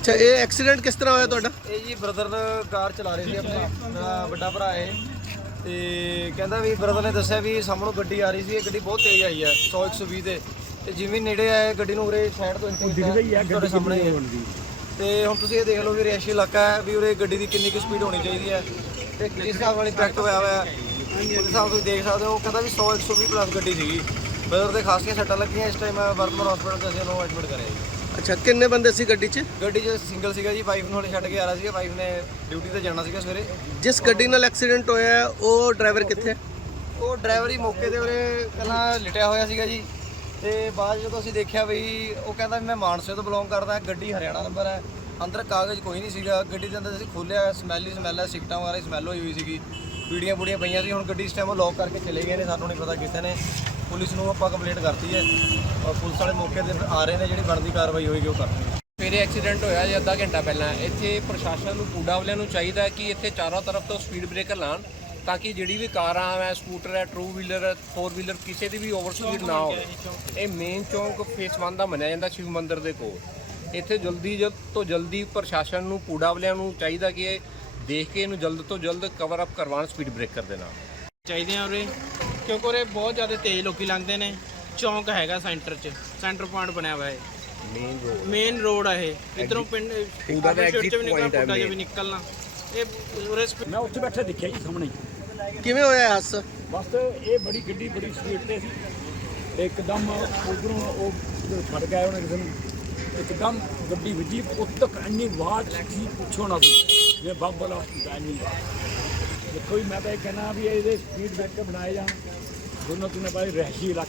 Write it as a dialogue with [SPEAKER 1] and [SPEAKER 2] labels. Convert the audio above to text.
[SPEAKER 1] ਅੱਛਾ, ਇਹ ਐਕਸੀਡੈਂਟ ਕਿਸ ਤਰ੍ਹਾਂ ਹੋਇਆ ਤੁਹਾਡਾ?
[SPEAKER 2] ਇਹ ਜੀ ਬ੍ਰਦਰ ਕਾਰ ਚਲਾ ਰਹੇ ਸੀ ਆਪਣਾ, ਮੇਰਾ ਵੱਡਾ ਭਰਾ ਇਹ, ਤੇ ਕਹਿੰਦਾ ਵੀ ਬ੍ਰਦਰ ਨੇ ਦੱਸਿਆ ਵੀ ਸਾਹਮਣੋਂ ਗੱਡੀ ਆ ਰਹੀ ਸੀ। ਇਹ ਗੱਡੀ ਬਹੁਤ ਤੇਜ਼ ਆਈ ਹੈ 100 120 ਤੇ ਜਿਵੇਂ ਨੇੜੇ ਆਏ ਗੱਡੀ ਨੂੰ ਉਰੇ ਸਾਈਡ ਤੋਂ ਤੁਹਾਡੇ ਸਾਹਮਣੇ ਹੀ ਹੈ। ਤੇ ਹੁਣ ਤੁਸੀਂ ਇਹ ਦੇਖ ਲਓ ਵੀ ਰਿਹਾਇਸ਼ੀ ਇਲਾਕਾ ਹੈ, ਵੀ ਉਰੇ ਗੱਡੀ ਦੀ ਕਿੰਨੀ ਕੁ ਸਪੀਡ ਹੋਣੀ ਚਾਹੀਦੀ ਹੈ ਤੇ ਜਿਸ ਹਿਸਾਬ ਨਾਲ ਇੰਪੈਕਟ ਹੋਇਆ ਹੋਇਆ ਉਸ ਹਿਸਾਬ ਤੁਸੀਂ ਦੇਖ ਸਕਦੇ ਹੋ। ਉਹ ਕਹਿੰਦਾ ਵੀ 100 120 ਪਲੱਸ ਗੱਡੀ ਸੀਗੀ। ਬ੍ਰਦਰ ਦੇ ਖਾਸੀਆਂ ਸੱਟਾਂ ਲੱਗੀਆਂ। ਇਸ ਟਾਈਮ ਵਰਧਮਾਨ ਹਸਪੀਟਲ 'ਚ ਅਸੀਂ ਉਹਨੂੰ ਐਡਮਿਟ ਕਰਿਆ ਜੀ।
[SPEAKER 1] ਅੱਛਾ, ਕਿੰਨੇ ਬੰਦੇ ਸੀ ਗੱਡੀ 'ਚ?
[SPEAKER 2] ਗੱਡੀ 'ਚ ਸਿੰਗਲ ਸੀਗਾ ਜੀ, ਵਾਈਫ ਨੂੰ ਹਲੇ ਛੱਡ ਕੇ ਆ ਰਿਹਾ ਸੀਗਾ। ਵਾਈਫ ਨੇ ਡਿਊਟੀ ਤੇ ਜਾਣਾ ਸੀਗਾ ਸਵੇਰੇ।
[SPEAKER 1] ਜਿਸ ਗੱਡੀ ਨਾਲ ਐਕਸੀਡੈਂਟ ਹੋਇਆ ਉਹ ਡਰਾਈਵਰ ਕਿੱਥੇ?
[SPEAKER 2] ਉਹ ਡਰਾਈਵਰ ਹੀ ਮੌਕੇ ਤੇ ਉਰੇ ਪਹਿਲਾਂ ਲਿਟਿਆ ਹੋਇਆ ਸੀਗਾ ਜੀ, ਤੇ ਬਾਅਦ ਜਦੋਂ ਅਸੀਂ ਦੇਖਿਆ ਵੀ ਉਹ ਕਹਿੰਦਾ ਵੀ ਮੈਂ ਮਾਨਸੇ ਤੋਂ ਬਿਲੋਂਗ ਕਰਦਾ, ਗੱਡੀ ਹਰਿਆਣਾ ਨੰਬਰ ਹੈ, ਅੰਦਰ ਕਾਗਜ਼ ਕੋਈ ਨਹੀਂ ਸੀਗਾ। ਗੱਡੀ ਦੇ ਅੰਦਰ ਅਸੀਂ ਖੋਲ੍ਹਿਆ, ਸਮੈਲ ਹੈ, ਸਿਗਟਾਂ ਵਗੈਰਾ ਦੀ ਸਮੈਲ ਹੋਈ ਹੋਈ ਸੀਗੀ, ਪੀੜੀਆਂ ਪੂੜੀਆਂ ਪਈਆਂ ਸੀ। ਹੁਣ ਗੱਡੀ ਇਸ ਟਾਈਮ ਉਹ ਲੌਕ ਕਰਕੇ ਚਲੇ ਗਏ ਨੇ, ਸਾਨੂੰ ਨਹੀਂ ਪਤਾ ਕਿਸੇ ਨੇ। ਪੁਲਿਸ ਨੂੰ ਆਪਾਂ ਕੰਪਲੇਂਟ ਕਰਤੀ ਹੈ ਔਰ ਪੁਲਿਸ ਵਾਲੇ ਮੌਕੇ ਤੇ ਆ ਰਹੇ ਨੇ, ਜਿਹੜੀ ਬਣਦੀ ਕਾਰਵਾਈ ਹੋਏਗੀ ਉਹ ਕਰਨੀ ਹੈ।
[SPEAKER 3] ਸਵੇਰੇ ਐਕਸੀਡੈਂਟ ਹੋਇਆ ਜੀ ਅੱਧਾ ਘੰਟਾ ਪਹਿਲਾਂ। ਇੱਥੇ ਪ੍ਰਸ਼ਾਸਨ ਨੂੰ ਕੂੜਾ ਵਾਲਿਆਂ ਨੂੰ ਚਾਹੀਦਾ ਕਿ ਇੱਥੇ ਚਾਰੋਂ ਤਰਫ ਤੋਂ ਸਪੀਡ ਬ੍ਰੇਕਰ ਲਾਉਣ, ਤਾਂ ਕਿ ਜਿਹੜੀ ਵੀ ਕਾਰਾਂ ਹੈ, ਸਕੂਟਰ ਹੈ, ਟਰੂ ਵੀਲਰ ਹੈ, 4 ਵੀਲਰ, ਕਿਸੇ ਦੀ ਵੀ ਓਵਰ ਸਪੀਡ ਨਾ ਹੋਵੇ। ਇਹ ਮੇਨ ਚੌਂਕ ਫੇਸ 1 ਦਾ ਮੰਨਿਆ ਜਾਂਦਾ ਸ਼ਿਵ ਮੰਦਿਰ ਦੇ ਕੋਲ। ਇੱਥੇ ਜਲਦ ਤੋਂ ਜਲਦੀ ਪ੍ਰਸ਼ਾਸਨ ਨੂੰ ਕੂੜਾ ਵਾਲਿਆਂ ਨੂੰ ਚਾਹੀਦਾ ਕਿ ਇਹ ਦੇਖ ਕੇ ਇਹਨੂੰ ਜਲਦ ਤੋਂ ਜਲਦ ਕਵਰ ਅਪ ਕਰਵਾਉਣ ਸਪੀਡ ਬ੍ਰੇਕਰ ਦੇ ਨਾਲ
[SPEAKER 4] ਚਾਹੀਦੇ ਆ ਉਰੇ, ਕਿਉਂਕਿ ਉਰੇ ਬਹੁਤ ਜ਼ਿਆਦਾ ਤੇਜ਼ ਲੋਕੀ ਲੰਘਦੇ ਨੇ। ਚੌਂਕ ਹੈਗਾ ਸੈਂਟਰ 'ਚ, ਸੈਂਟਰ ਪੁਆਇੰਟ ਬਣਿਆ ਹੋਇਆ ਹੈ, ਮੇਨ ਰੋਡ ਆ ਇਹ। ਇਧਰੋਂ ਪਿੰਡ ਪੁੱਡਾ ਵੀ ਨਿਕਲਣਾ। ਇਹ ਉਰੇ
[SPEAKER 5] ਮੈਂ ਉੱਥੇ ਬੈਠਾ ਦੇਖਿਆ ਜੀ ਸਾਹਮਣੇ।
[SPEAKER 1] ਕਿਵੇਂ ਹੋਇਆ ਹਾਦਸਾ?
[SPEAKER 5] ਬਸ ਇਹ ਬੜੀ ਗੱਡੀ ਬੜੀ ਸਪੀਡ ਤੇ ਸੀ, ਇੱਕਦਮ ਉਧਰੋਂ ਉਹ ਫੜ ਗਿਆ ਉਹਨੇ ਕਿਸੇ ਨੂੰ, ਇੱਕਦਮ ਗੱਡੀ ਵੱਜੀ। ਉੱਤ ਤੱਕ ਇੰਨੀ ਆਵਾਜ਼ ਸੀ ਪੁੱਛੋ ਨਾ ਸੀ, ਜਿਵੇਂ ਬਾਬਲਾ ਹੁੰਦਾ ਇੰਨੀ। ਦੇਖੋ ਜੀ, ਮੈਂ ਤਾਂ ਇਹ ਕਹਿਣਾ ਵੀ ਇਹਦੇ ਸਪੀਡ ਬ੍ਰੇਕਰ ਬਣਾਏ ਜਾਣ ਦੋਨੋਂ ਤਿੰਨੇ ਪਾਸੇ ਰਿਹਾਇਸ਼ੀ ਇਲਾਕੇ